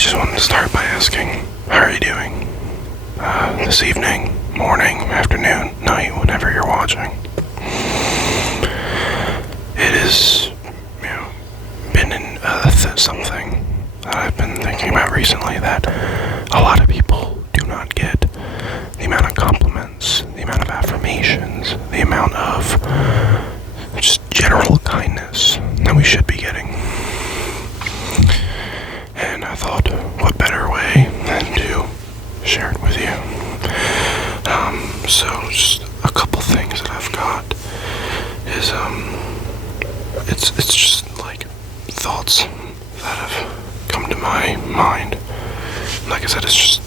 just wanted to start by asking, how are you doing? This evening, morning, afternoon, night, whenever you're watching. It has, been something that I've been thinking about recently, that a lot of people do not get the amount of compliments, the amount of affirmations, the amount of just general kindness that we should be getting. And I thought, what better way than to share it with you. So just a couple things that I've got is, it's just like thoughts that have come to my mind. Like I said, it's just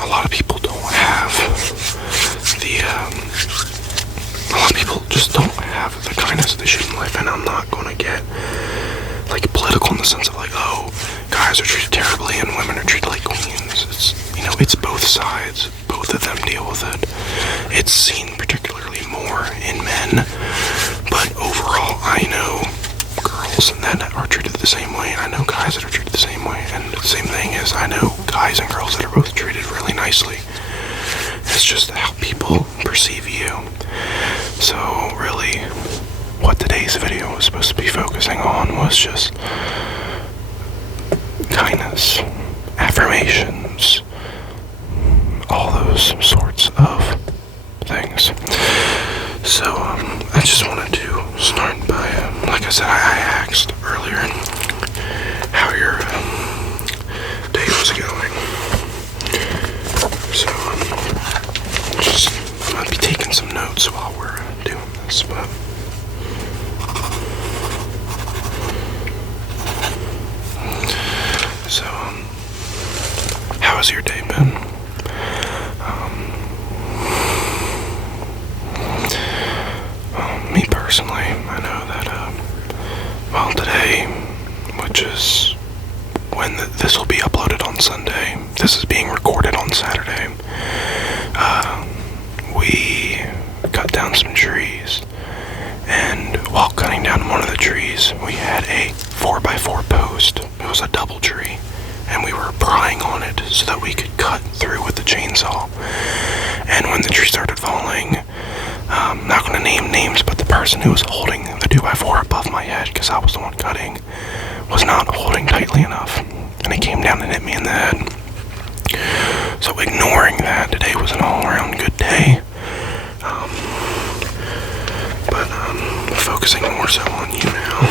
a lot of people don't have a lot of people just don't have the kindness they should in life, and I'm not gonna get like political in the sense of like, oh, guys are treated terribly and women are treated like queens. It's both sides. Both of them deal with it. It's seen particularly more in men, but overall, I know girls that are treated the same way, and I know guys that are treated the same way, and the same thing is, I know guys and girls that are both treated really nicely. It's just how people perceive you. So really, what today's video was supposed to be focusing on was just kindness, affirmations, all those sorts of things. So I just wanted to start by, like I said, I asked earlier how your day was going. So I'm gonna be taking some notes while we're doing this, but so how has your day been? Me personally, I know that today, which is when this will be uploaded on Sunday, this is being recorded on Saturday, we cut down some trees, and while cutting down one of the trees, we had a 4x4 post. It was a double tree, and we were prying on it so that we could cut through with the chainsaw. And when the tree started falling, I'm not going to name names, but the person who was holding the 2x4 above my head, because I was the one cutting, was not holding tightly enough, and it came down and hit me in the head. So ignoring that, today was an all-around good day. But focusing more so on you now.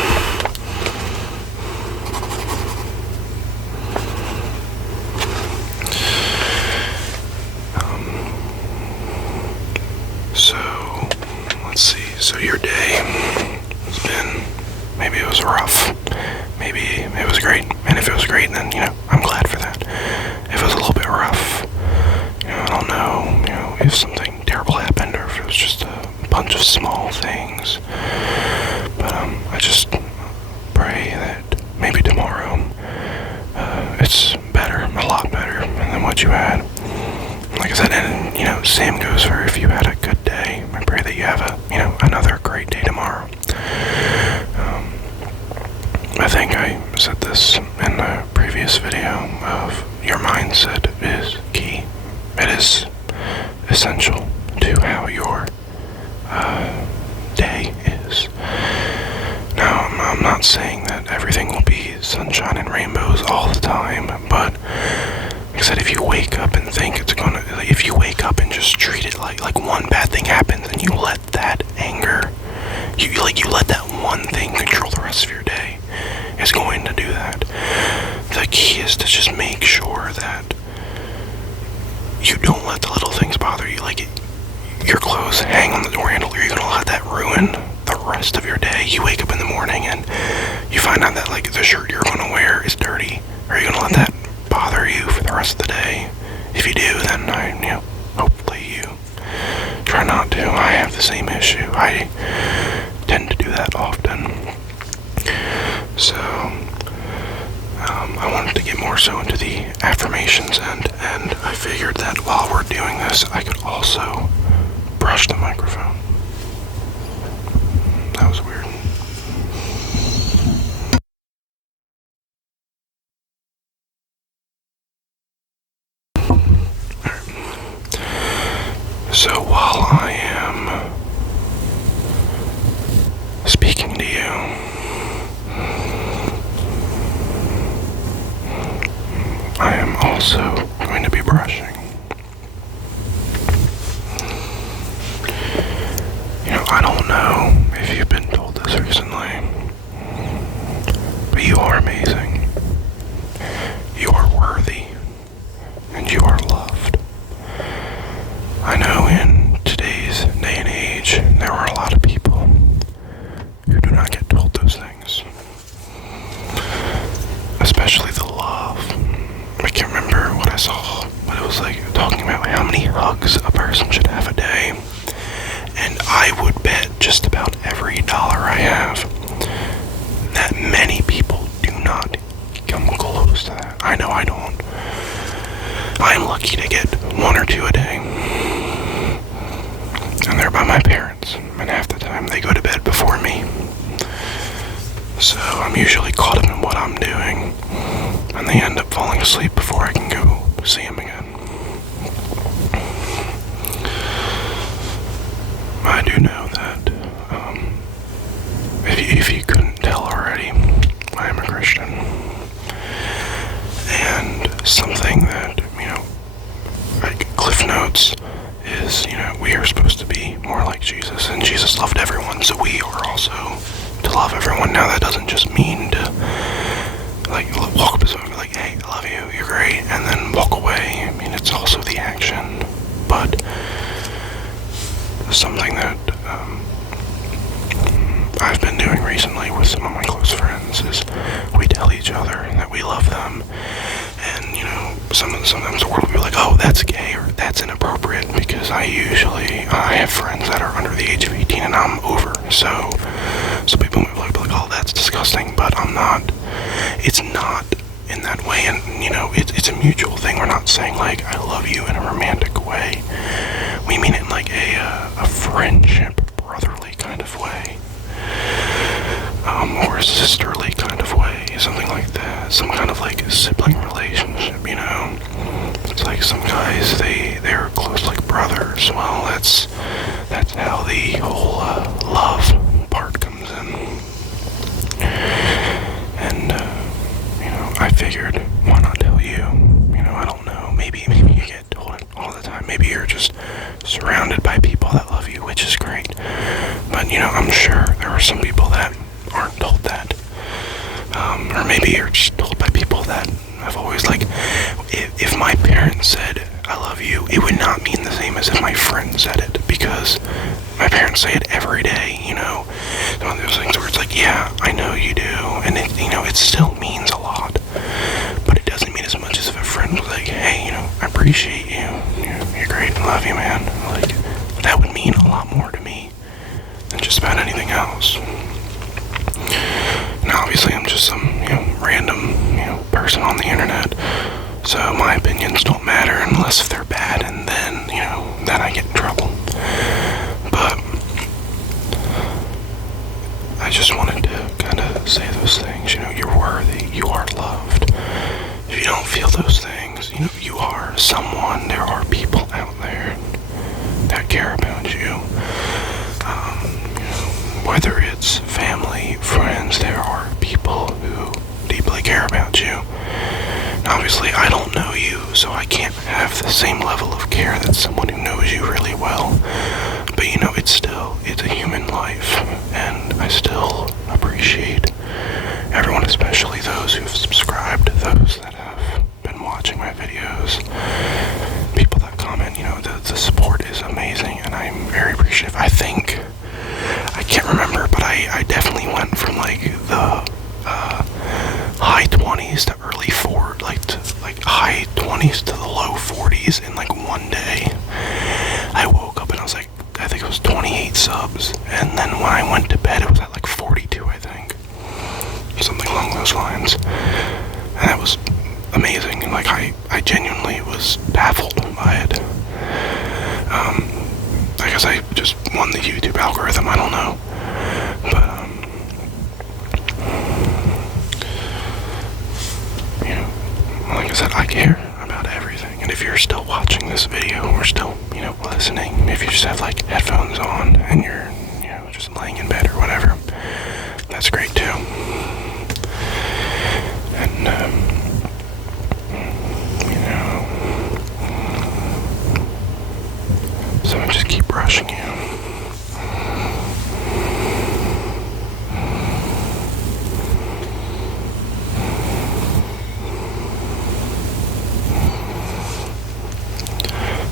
So let's see. So your day has been, maybe it was rough, maybe it was great, and if it was great, then I'm glad for that. If it was a little bit rough, I don't know, if something terrible happened or if it was just a bunch of small things. But I just pray that maybe tomorrow it's better, a lot better than what you had. Like I said, and same goes for if you had a good day. I pray that you have another great day tomorrow. I think I said this in the previous video of your mindset is key. It is essential to how your day is. Now, I'm not saying that everything will be sunshine and rainbows all the time, but like I said, if you wake up and think if you wake up and just treat it like one bad thing happens and you let that anger, you let that one thing control the rest of your day, it's going to do that. The key is to just make sure that you don't let the little things bother you. Like your clothes hang on the door handle, are you going to let that ruin the rest of your day? You wake up in the morning and you find out that the shirt you're going to wear is dirty. Are you going to let that bother you for the rest of the day? If you do, then hopefully you try not to. I have the same issue. I tend to do that often. So I wanted to get more so into the affirmations and I figured that while we're doing this, I could also brush the microphone. That was weird. I know I don't. I'm lucky to get 1 or 2 a day. And they're by my parents, and half the time they go to bed before me. So I'm usually caught up in what I'm doing, and they end up falling asleep before I can go see them again. I do know that, if you couldn't tell already, I am a Christian. And something that, like Cliff Notes is, we are supposed to be more like Jesus, and Jesus loved everyone, so we are also to love everyone. Now that doesn't just mean to, like, walk up to someone and be like, hey, I love you, you're great, and then walk away. I mean, it's also the action, but something that I've been doing recently with some of my close friends is we tell each other that we love them, and sometimes the world will be like, oh, that's gay or that's inappropriate, because I have friends that are under the age of 18 and I'm over, so people might be like, oh, that's disgusting, but I'm not. It's not in that way, and it's a mutual thing. We're not saying like I love you in a romantic way. We mean it in like a friendship, brotherly kind of way, or a sisterly kind of way, something like that. Some kind of like sibling relationship, It's like some guys they're close like brothers. Well, that's how the whole love part comes in. And I figured, why not tell you? I don't know. Maybe you get told it all the time. Maybe you're just surrounded by people that love you, which is great. But I'm sure there are some people that aren't told that. Or maybe you're just told by people that have always, like, if my parents said I love you, it would not mean the same as if my friend said it, because my parents say it every day. It's one of those things where it's like, yeah, I know you do, and it still means a lot, but it doesn't mean as much as if a friend was like, hey, I appreciate you, you're great, I love you, man. Like, that would mean a lot more to me than just about anything else. Now, obviously, I'm just some, random, person on the internet, so my opinions don't matter unless if they're bad, and then, then I get in trouble. But I just wanted to kind of say those things. You're worthy, you are loved. If you don't feel those things, you are someone. There are people out there that care about you. Whether it's family, friends, there are people who deeply care about you. Now, obviously, I don't know you, so I can't have the same level of care that someone who knows you really well. But it's a human life, and I still appreciate everyone, especially those who've subscribed, those that have been watching my videos, people that comment. The support is amazing, and I'm very appreciative. I can't remember, but I definitely went from like the high 20s to early 40s, like high 20s to the low 40s in like one day. I woke up and I was like, I think it was 28 subs, and then when I went to bed it was at like 42, I think, something along those lines, and that was amazing. And like I genuinely was baffled by it. I guess I just won the YouTube algorithm, I don't know, but like I said, I care about everything. And if you're still watching this video or still, listening, if you just have like headphones on and you're, just laying in bed or whatever, that's great too. And, so I just keep brushing you.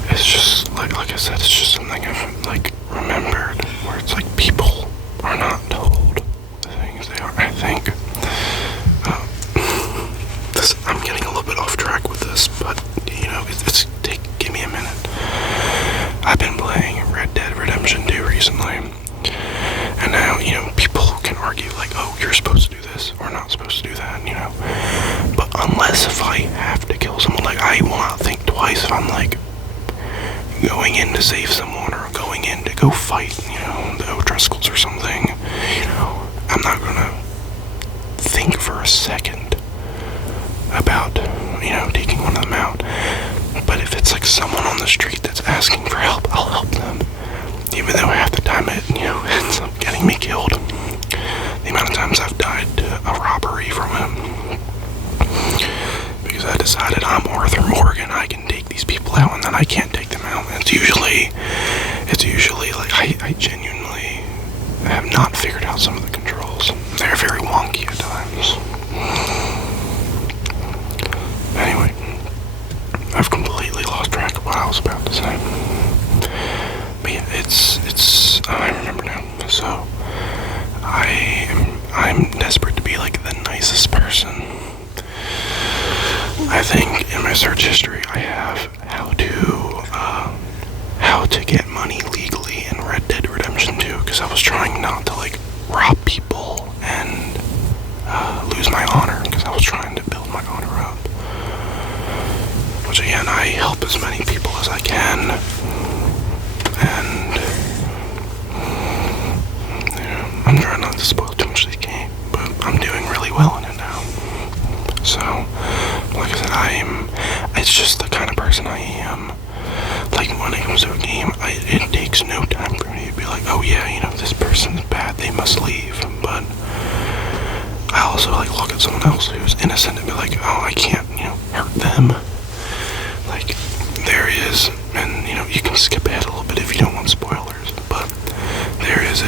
It's just like I said, it's just something I've like remembered, where it's like people are not told the things they are. I think I'm getting a little bit off track with this, but give me a minute. I've been playing Red Dead Redemption 2 recently, and now people can argue like, oh, you're supposed to do this or not supposed to do that, but unless if I have to kill someone, like, I will not think twice if I'm, like, going in to save someone or going in to go fight, you know, the O'Driscolls or something. You know, I'm not gonna think for a second about, you know, taking one of them out. But if it's like someone on the street that's asking for help, I'll help them. Even though half the time it, you know, ends up getting me killed. The amount of times I've died to a robbery from him. Because I decided I'm Arthur Morgan, I can take these people out, and then I can't take them out. It's usually like, I genuinely have not figured out some of the controls. They're very wonky at times. Anyway, I've completely lost track of what I was about to say. But yeah, I remember now. So, I'm desperate to be like the nicest person. I think in my search history I have how to get money legally in Red Dead Redemption 2, because I was trying not to like rob people and lose my honor, because I was trying to build my honor up. Which again, I help as many people as I can, and yeah, I'm trying not to spoil too much of the game, but I'm doing really well in it now. So, like I said, it's just the kind of person I am. Like, when it comes to a game, it takes no time for me to be like, oh yeah, you know, this person's bad, they must leave. But I also, like, look at someone else who's innocent and be like, oh, I can't, you know, hurt them. Like, there is, and, you know, you can skip ahead a little bit if you don't want spoilers, but there is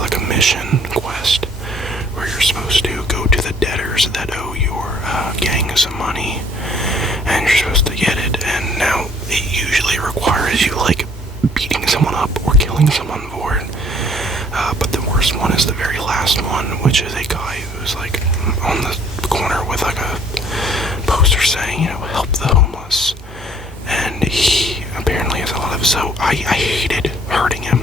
like a mission quest where you're supposed to go to the debtors that owe your gang some money, and you're supposed to get it, and now it usually requires you, like, beating someone up or killing someone for it. But the worst one is the very last one, which is a guy who's, like, on the corner with, like, a poster saying, you know, help the homeless. And he apparently has a lot of, so I hated hurting him.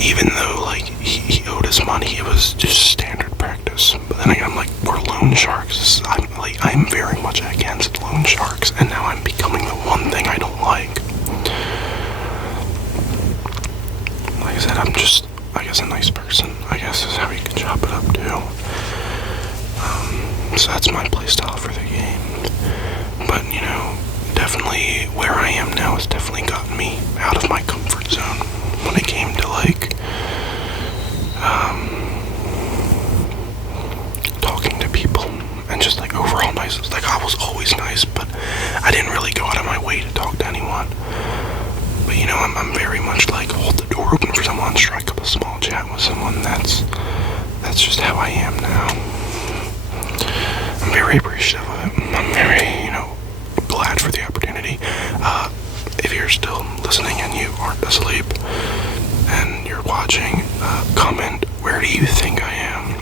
Even though, like, he owed us money, it was just standard practice. But then again, I'm like, we're loan sharks. I'm very much against loan sharks, and now I'm becoming the one thing I don't like. Like I said, I'm just, I guess, a nice person, I guess is how you can chop it up too. So that's my playstyle for the game. But, you know, definitely where I am now has definitely gotten me out of my comfort zone when it came to, like, talking to people and just, like, overall nice. Like, I was always nice, but I didn't really go out of my way to talk to anyone. But, you know, I'm very much like, hold the door open for someone, strike up a small chat with someone. That's just how I am now. I'm very appreciative of it. I'm very, you know, glad for the opportunity. If you're still listening and you aren't asleep and you're watching, comment, where do you think I am?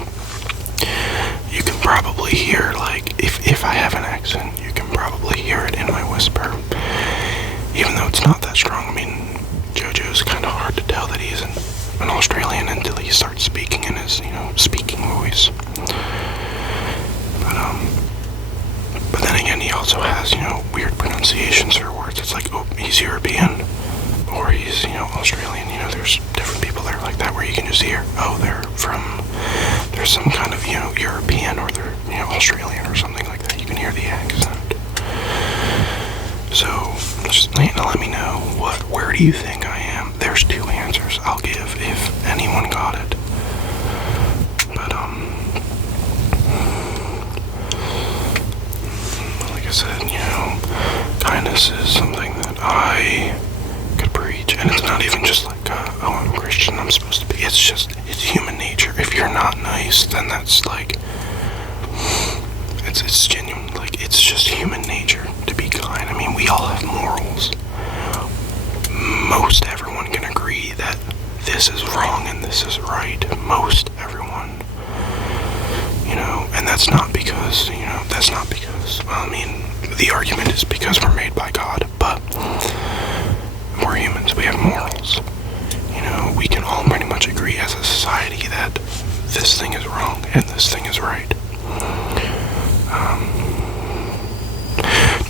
You can probably hear, like, if I have an accent, you can probably hear it in my whisper. Even though it's not that strong. I mean, JoJo's kind of hard to tell that he's an Australian until he starts speaking in his, you know, speaking voice. But then again, he also has, you know, weird pronunciations for words. It's like, oh, he's European, or he's, you know, Australian. You know, there's different people that are like that, where you can just hear, oh, there's some kind of, you know, European, or they're, you know, Australian or something like that. You can hear the accent. So, just let me know, where do you think I am? There's 2 answers I'll give if anyone got it. But, like I said, you know, kindness is something that I could preach, and it's not even just like, oh, I'm Christian, I'm supposed to be. It's human nature. If you're not nice, then that's like, it's genuine. Like, it's just human nature to be kind. I mean, we all have morals. Most everyone can agree that this is wrong and this is right. Most everyone. You know, and that's not because, well, I mean, the argument is because we're made by God, but we're humans, we have morals. You know, we can all pretty much agree as a society that this thing is wrong, and this thing is right.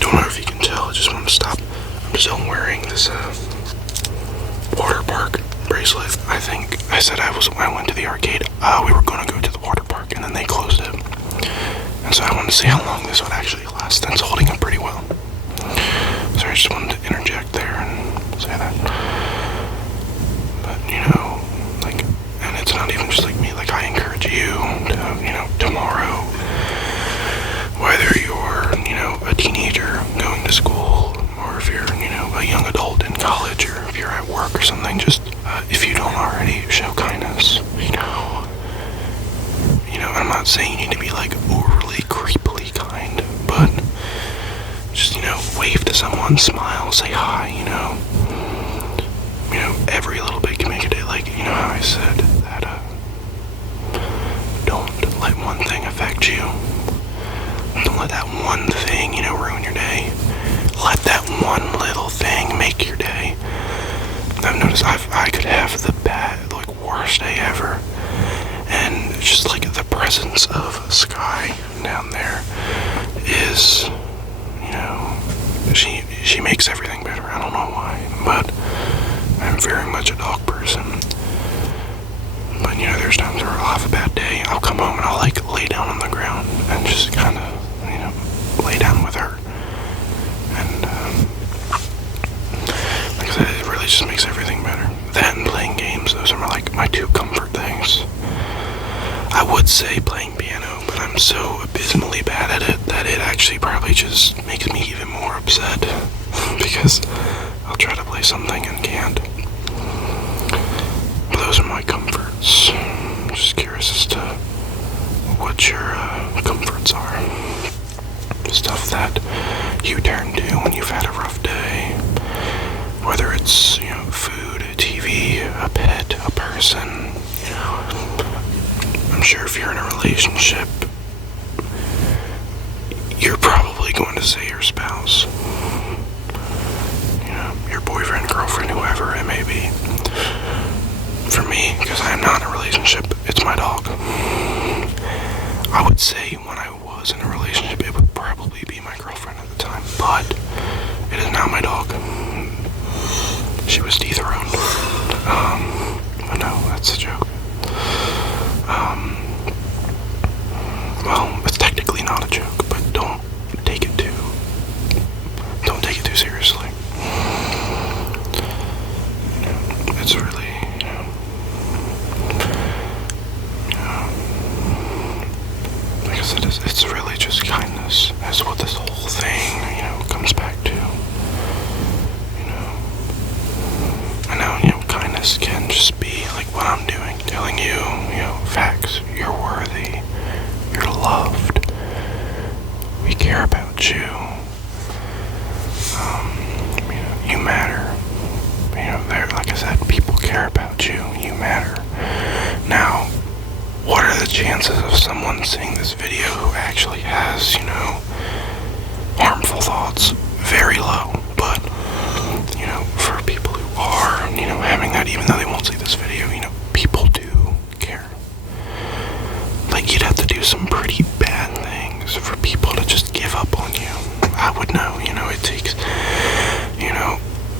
Don't know if you can tell, I just want to stop. I'm still wearing this water park bracelet. I think I said I went to the arcade. We were going to go to the water park, and then they closed it. And so I wanted to see how long this would actually last. And it's holding up pretty well. So I just wanted to interject there and say that. But, and it's not even just like me. Like, I encourage you to, tomorrow, whether you're, a teenager going to school, or if you're, a young adult in college, or if you're at work or something, just, if you don't already, show kindness, I'm not saying you need to be, like, overly creepily kind, but just, wave to someone, smile, say hi, every little bit can make a day. Like, how I said that, don't let one thing affect you. Don't let that one thing, ruin your day. Let that one little thing make your day. I've noticed I could have the bad, like, worst day ever, and just like the presence of Sky down there is, she makes everything better. I don't know why, but I'm very much a dog person. But there's times where I'll have a bad day. I'll come home and I'll like lay down on the ground and just kind of, lay down with her. And like I said, it really just makes everything better. That and playing games, those are my two comfort things. I would say playing piano, but I'm so abysmally bad at it that it actually probably just makes me even more upset because I'll try to play something and can't. But those are my comforts. I'm just curious as to what your comforts are. Stuff that you turn to when you've had a rough day. Whether it's, food, a TV, a pet, a person, I'm sure if you're in a relationship, you're probably going to say your spouse. Your boyfriend, girlfriend, whoever it may be. For me, because I am not in a relationship, it's my dog. I would say when I was in a relationship, it would probably be my girlfriend at the time, but it is now my dog. She was dethroned. But no, that's a joke. Well, it's technically not a joke, but don't take it too seriously. It's really, like I said, it's really just kindness. That's what this whole thing, comes back to. I know, kindness can just be like what I'm doing, telling you, facts. You're worthy. You're loved. We care about you. You matter. Like I said, people care about you. You matter. Now, what are the chances of someone seeing this video who actually has, harmful thoughts? Very low. But, for people who are, having that, even though they won't see this video, people do care. Like, you'd have to do some pretty bad things for people to just give up on you. I would know, it takes,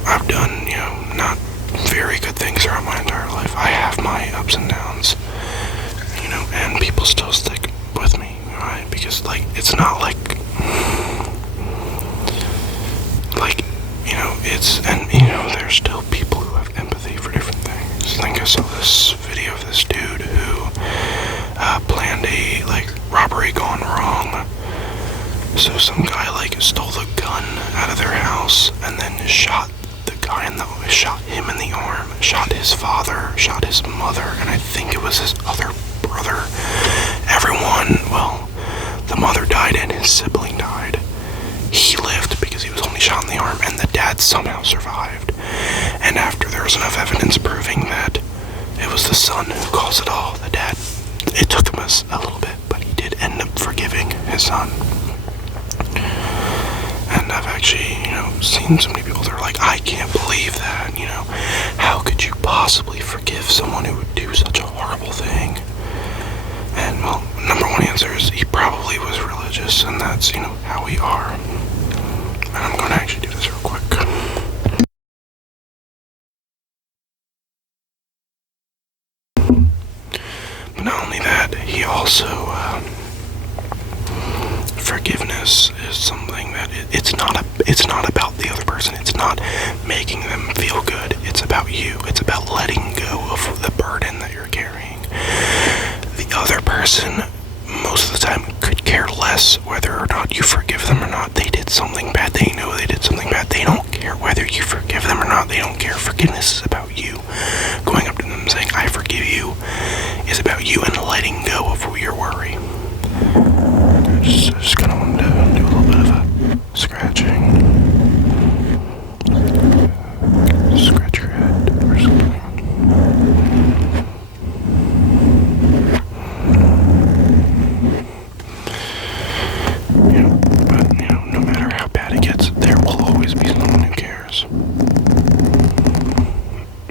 I've done, not very good things throughout my entire life. I have my ups and downs, and people still stick with me, right? Because, it's not like, there's still people who have empathy for different things. I think I saw this video of this dude who planned a, robbery gone wrong. So some guy, stole the gun out of their house and then shot the guy shot him in the arm, shot his father, shot his mother, and I think it was his other brother. Everyone, the mother died and his sibling died. He lived because he was only shot in the arm, and the dad somehow survived. And after there was enough evidence proving that it was the son who caused it all, the dad, it took him a little bit, but he did end up forgiving his son. And I've actually, seen so many people that are like, I can't believe that, how could you possibly forgive someone who would do such a horrible thing? And, this, and that's, how we are. And I'm going to actually do this real quick. But not only that, he also, forgiveness is something that it's not about the other person. It's not making them feel good. It's about you. It's about letting go of the burden that you're carrying. The other person, most of the time, could care less whether or not you forgive them or not. They did something bad. They know they did something bad. They don't care whether you forgive them or not. They don't care. Forgiveness is about you. Going up to them and saying, I forgive you, is about you and letting go of your worry. I just kind of wanted to do a little bit of a scratching. Scratch your head or something. But no matter how bad it gets, there will always be someone who cares.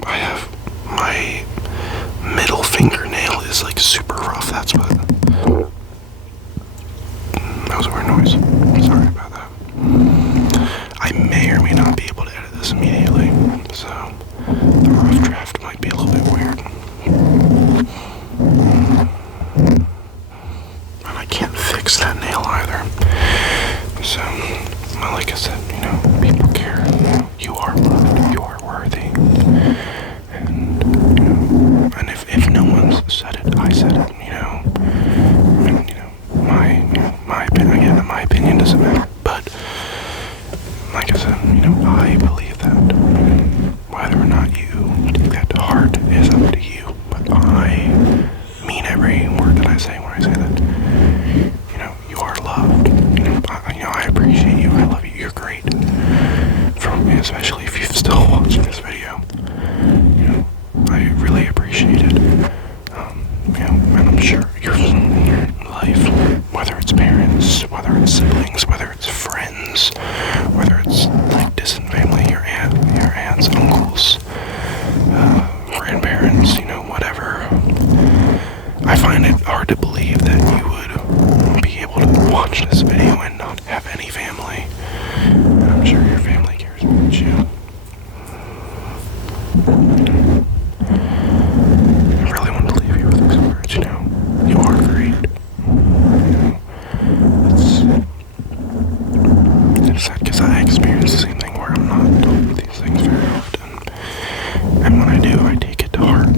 I have my middle fingernail is like super rough. That's what. That was a weird noise. Sorry about that. I may or may not be able to edit this immediately, so the rough draft might be a little bit weird. And I can't fix that nail either. So, well, like I said, people care. You are loved. You are worthy. And if no one's said it, I said it. My opinion doesn't matter. But like I said, I believe that whether or not you take that to heart is up to you. But I mean every word that I say when I say that. You are loved. I appreciate you. I love you. You're great. Especially if you're still watching this video. I really appreciate it. And I'm sure you're in your life, whether it's parents, whether it's siblings, whether it's friends, whether it's like distant family, your aunts, uncles, grandparents, whatever. I find it hard to believe that you would be able to watch this video and not have any family. And I'm sure your family cares about you. I really want to leave you with these words, you are great. It's sad because I experience the same thing where I'm not told these things very often. And when I do, I take it to heart,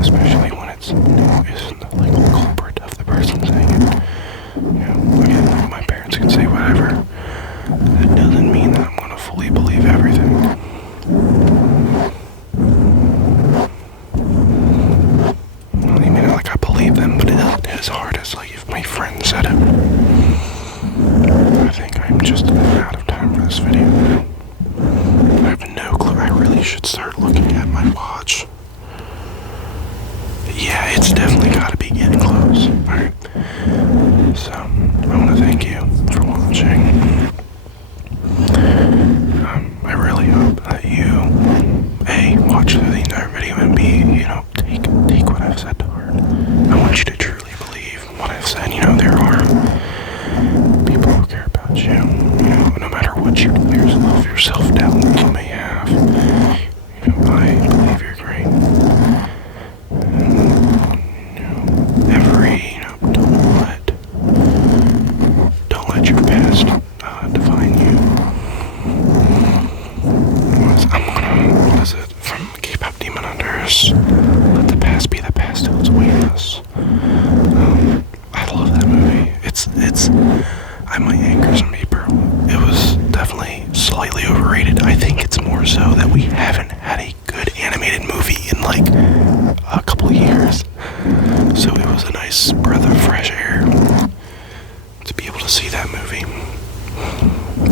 especially when it's, isn't like the culprit of the person saying it. Again, my parents can say whatever. That doesn't mean that I'm going to fully believe everything. I believe them, but it isn't as hard as if my friend said it. I think I'm just out of time for this video. I have no clue. I really should start looking at my watch. Yeah, it's definitely got to be getting close. Alright. So, I want to thank you for watching. I really hope that you, A, watch through the entire video, and B, take what I've said to heart. I want you to truly believe what I've said. There are people who care about you. No matter what you tell yourself, your self-doubt that you may have. I believe you're great. Don't let your past define you. What is it from K-pop Demon Hunters? Let the past be the past till it's awaiting us. I love that movie. I might anger some people. It was definitely slightly overrated. I think it's more so that we haven't had a good animated movie in a couple years. So it was a nice breath of fresh air to be able to see that movie.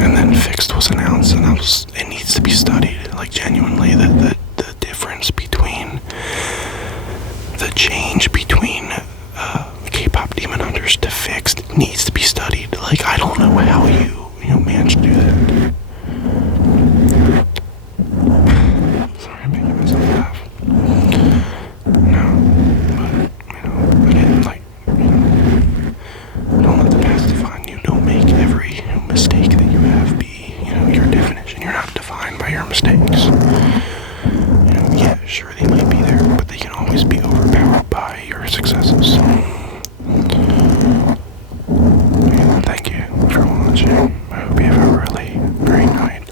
And then Fixed was announced, and it needs to be studied. Genuinely, the difference between the change between K-pop Demon Hunters to Fixed needs to be studied. I don't know how you managed to do that. Sorry, I'm making myself laugh. No, but again, don't let the past define Sure, they might be there, but they can always be overpowered by your successes. So, again, thank you for watching. I hope you have a really great night,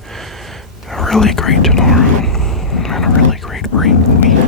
a really great tomorrow, and a really great week.